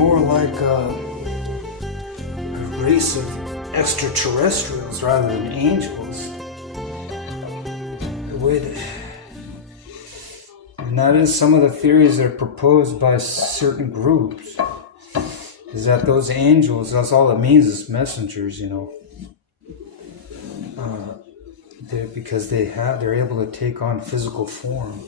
more like a race of extraterrestrials rather than angels. And that is some of the theories that are proposed by certain groups, is that those angels, that's all it means, is messengers, because they're able to take on physical form.